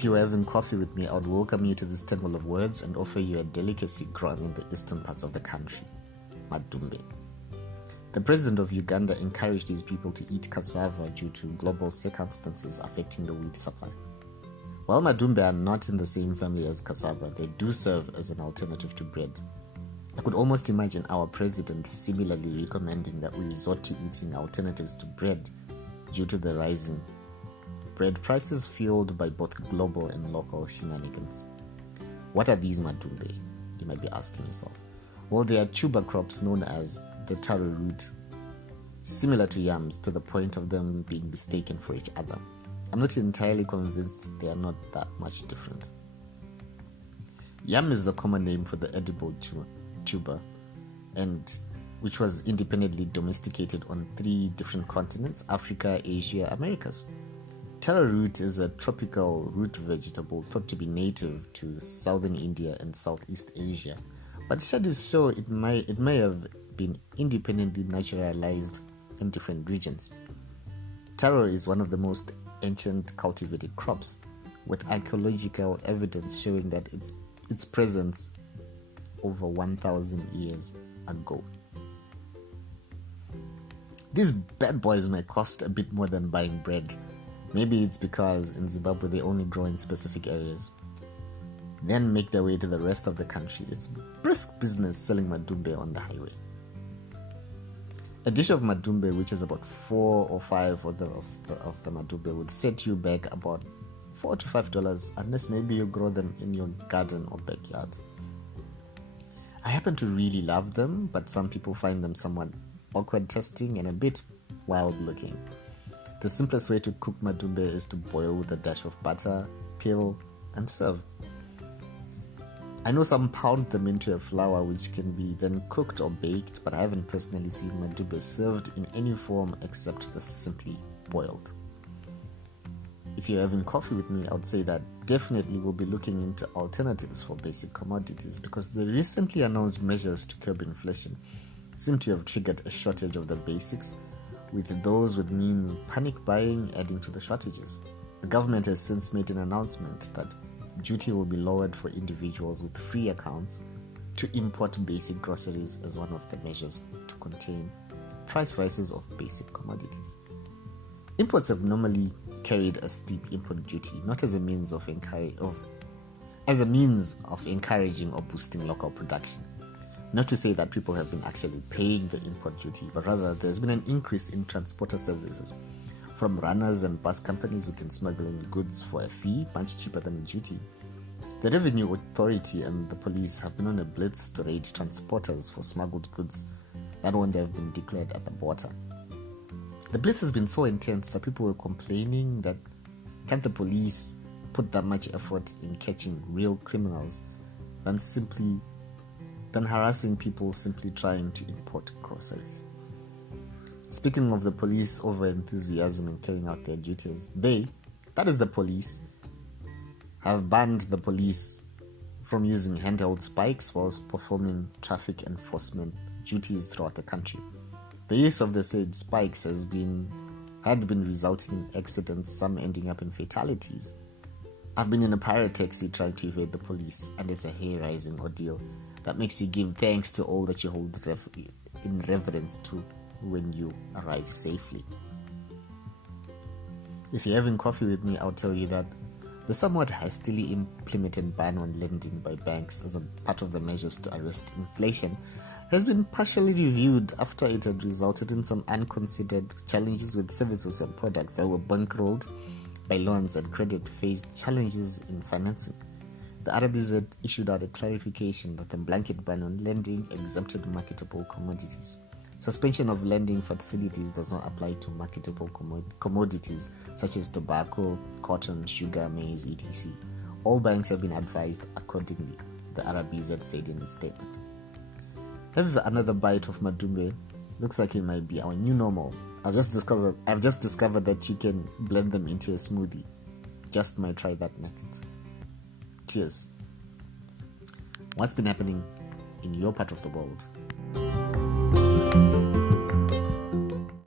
If you were having coffee with me, I would welcome you to this tangle of words and offer you a delicacy grown in the eastern parts of the country, Madhumbe. The president of Uganda encouraged his people to eat cassava due to global circumstances affecting the wheat supply. While Madhumbe are not in the same family as cassava, they do serve as an alternative to bread. I could almost imagine our president similarly recommending that we resort to eating alternatives to bread due to the rising bread prices fueled by both global and local shenanigans. What are these Madhumbe? You might be asking yourself. Well, they are tuber crops known as the taro root, similar to yams to the point of them being mistaken for each other. I'm not entirely convinced they are not that much different. Yam is the common name for the edible tuber, and which was independently domesticated on 3 different continents: Africa, Asia, Americas. Taro root is a tropical root vegetable thought to be native to southern India and Southeast Asia, but studies show it may have been independently naturalized in different regions. Taro is one of the most ancient cultivated crops, with archaeological evidence showing that its presence over 1,000 years ago. These bad boys may cost a bit more than buying bread. Maybe it's because in Zimbabwe they only grow in specific areas, then make their way to the rest of the country. It's brisk business selling Madhumbe on the highway. A dish of Madhumbe, which is about 4 or 5 of the Madhumbe, would set you back about $4 to $5, unless maybe you grow them in your garden or backyard. I happen to really love them, but some people find them somewhat awkward tasting and a bit wild looking. The simplest way to cook Madhumbe is to boil with a dash of butter, peel, and serve. I know some pound them into a flour which can be then cooked or baked, but I haven't personally seen Madhumbe served in any form except the simply boiled. If you're having coffee with me, I would say that definitely we'll be looking into alternatives for basic commodities, because the recently announced measures to curb inflation seem to have triggered a shortage of the basics, with those with means panic buying adding to the shortages. The government has since made an announcement that duty will be lowered for individuals with free accounts to import basic groceries as one of the measures to contain price rises of basic commodities. Imports have normally carried a steep import duty, not as a means of encouraging or boosting local production. Not to say that people have been actually paying the import duty, but rather there's been an increase in transporter services, from runners and bus companies who can smuggle in goods for a fee much cheaper than duty. The Revenue Authority and the police have been on a blitz to raid transporters for smuggled goods that wouldn't have been declared at the border. The blitz has been so intense that people were complaining that can't the police put that much effort in catching real criminals than harassing people simply trying to import groceries. Speaking of the police over-enthusiasm in carrying out their duties, that is the police, have banned the police from using handheld spikes whilst performing traffic enforcement duties throughout the country. The use of the said spikes had been resulting in accidents, some ending up in fatalities. I've been in a pirate taxi trying to evade the police, and it's a hair-raising ordeal that makes you give thanks to all that you hold in reverence to when you arrive safely. If you're having coffee with me, I'll tell you that the somewhat hastily implemented ban on lending by banks as a part of the measures to arrest inflation has been partially reviewed after it had resulted in some unconsidered challenges with services and products that were bankrolled by loans and credit faced challenges in financing. The RBZ had issued out a clarification that the blanket ban on lending exempted marketable commodities. Suspension of lending facilities does not apply to marketable commodities such as tobacco, cotton, sugar, maize, etc. All banks have been advised accordingly, the RBZ said in its statement. Have another bite of Madhumbe. Looks like it might be our new normal. I've just discovered that you can blend them into a smoothie. Just might try that next. Cheers. What's been happening in your part of the world?